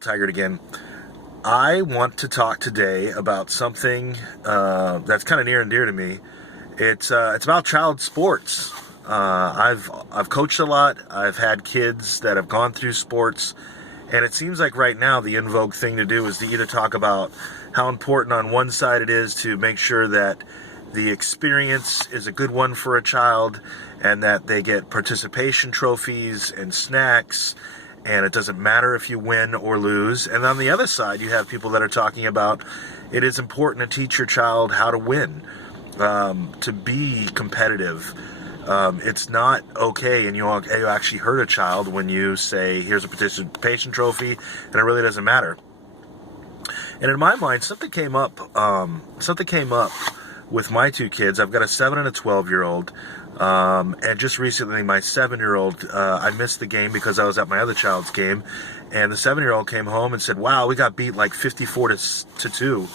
Tiger again. I want to talk today about something that's kind of near and dear to me. It's about child sports. I've coached a lot. I've had kids that have gone through sports, and it seems like right now the in vogue thing to do is to either talk about how important on one side it is to make sure that the experience is a good one for a child and that they get participation trophies and snacks, and it doesn't matter if you win or lose. And on the other side, you have people that are talking about it is important to teach your child how to win, to be competitive. It's not okay, and you actually hurt a child when you say, here's a participation trophy, and it really doesn't matter. And in my mind, something came up with my two kids. I've got a 7 and a 12-year-old. And just recently, my 7-year-old, I missed the game because I was at my other child's game. And the 7-year-old came home and said, wow, we got beat like 54 to 2.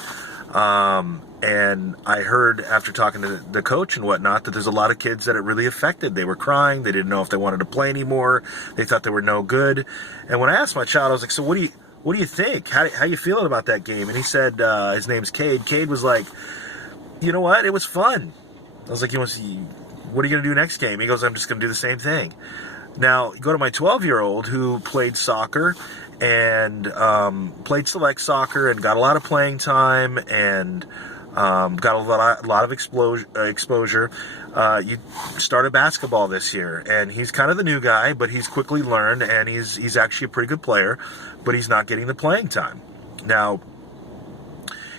And I heard after talking to the coach and whatnot that there's a lot of kids that it really affected. They were crying. They didn't know if they wanted to play anymore. They thought they were no good. And when I asked my child, I was like, so what do you think? How you feeling about that game? And he said, his name's Cade. Cade was like, you know what? It was fun. I was like, what are you going to do next game? He goes, I'm just going to do the same thing. Now, you go to my 12-year-old who played soccer and played select soccer and got a lot of playing time and got a lot of exposure. You started basketball this year, and he's kind of the new guy, but he's quickly learned, and he's actually a pretty good player, but he's not getting the playing time. Now,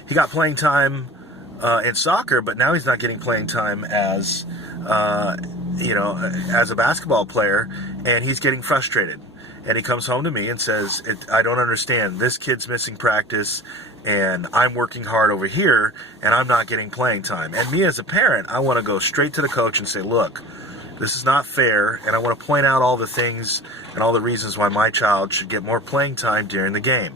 he got playing time in soccer, but now he's not getting playing time as a basketball player, and he's getting frustrated. And he comes home to me and says, I don't understand. This kid's missing practice, and I'm working hard over here, and I'm not getting playing time. And me as a parent, I want to go straight to the coach and say, look, this is not fair, and I want to point out all the things and all the reasons why my child should get more playing time during the game.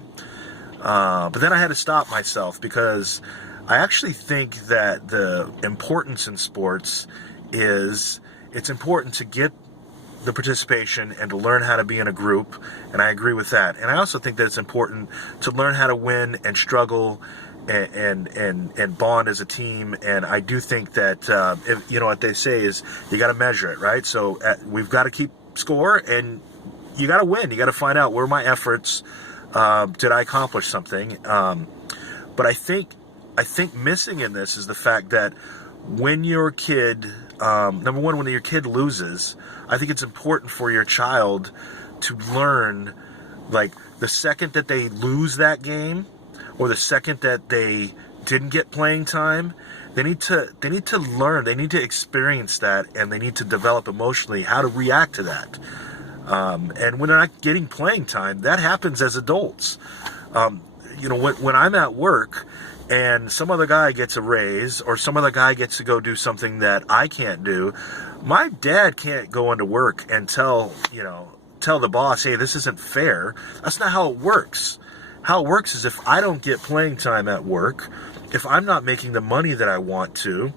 But then I had to stop myself because I actually think that the importance in sports is it's important to get the participation and to learn how to be in a group, and I agree with that. And I also think that it's important to learn how to win and struggle and bond as a team. And I do think that what they say is you got to measure it, right? So we've got to keep score, and you got to win. You got to find out where my efforts did I accomplish something. But I think missing in this is the fact that when your kid, number one, when your kid loses, I think it's important for your child to learn, like, the second that they lose that game or the second that they didn't get playing time, they need to learn, they need to experience that, and they need to develop emotionally how to react to that. And when they're not getting playing time, that happens as adults. When I'm at work and some other guy gets a raise or some other guy gets to go do something that I can't do, my dad can't go into work and tell the boss, hey, this isn't fair. That's not how it works. How it works is if I don't get playing time at work, if I'm not making the money that I want to,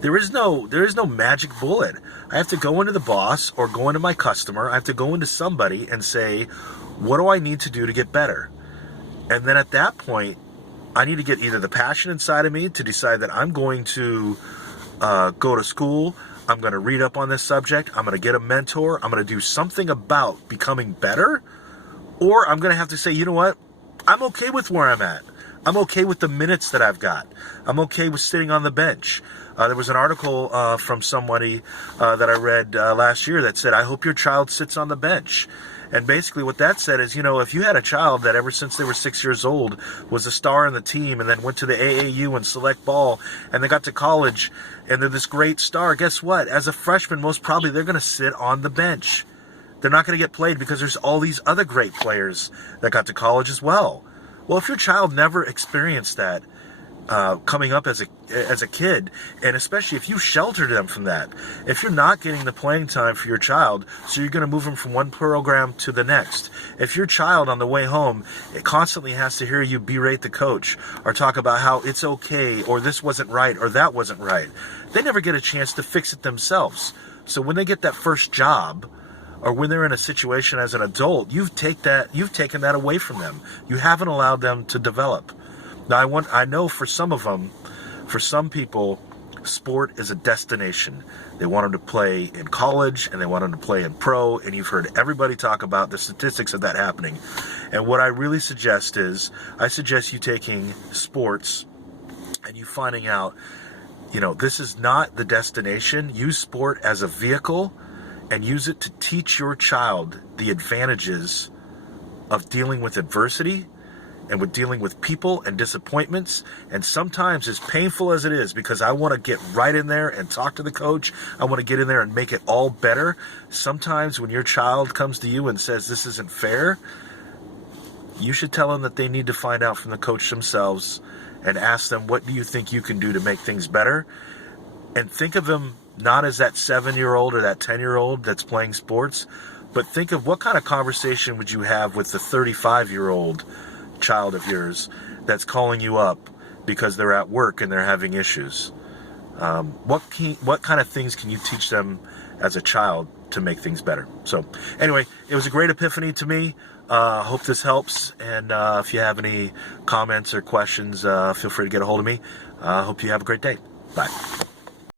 there is no magic bullet. I have to go into the boss or go into my customer. I have to go into somebody and say, what do I need to do to get better? And then at that point, I need to get either the passion inside of me to decide that I'm going to go to school, I'm going to read up on this subject, I'm going to get a mentor, I'm going to do something about becoming better, or I'm going to have to say, you know what, I'm okay with where I'm at. I'm okay with the minutes that I've got. I'm okay with sitting on the bench. There was an article from somebody that I read last year that said, I hope your child sits on the bench. And basically what that said is, if you had a child that ever since they were 6 years old was a star in the team and then went to the AAU and select ball and they got to college and they're this great star, guess what? As a freshman, most probably they're going to sit on the bench. They're not going to get played because there's all these other great players that got to college as well. Well, if your child never experienced that, coming up as a kid, and especially if you sheltered them from that, if you're not getting the playing time for your child, so you're going to move them from one program to the next. If your child on the way home, it constantly has to hear you berate the coach or talk about how it's okay or this wasn't right or that wasn't right, they never get a chance to fix it themselves. So when they get that first job, or when they're in a situation as an adult, you've taken that away from them. You haven't allowed them to develop. Now, I know for some of them, for some people, sport is a destination. They want them to play in college, and they want them to play in pro, and you've heard everybody talk about the statistics of that happening. And what I really suggest is, I suggest you taking sports and you finding out, this is not the destination. Use sport as a vehicle and use it to teach your child the advantages of dealing with adversity and with dealing with people and disappointments. And sometimes, as painful as it is, because I want to get right in there and talk to the coach, I want to get in there and make it all better. Sometimes when your child comes to you and says this isn't fair, you should tell them that they need to find out from the coach themselves and ask them, what do you think you can do to make things better? And think of them not as that 7-year-old or that 10-year-old that's playing sports, but think of what kind of conversation would you have with the 35-year-old child of yours that's calling you up because they're at work and they're having issues. What kind of things can you teach them as a child to make things better? So anyway, it was a great epiphany to me. Hope this helps, and if you have any comments or questions, feel free to get a hold of me. Hope you have a great day. Bye.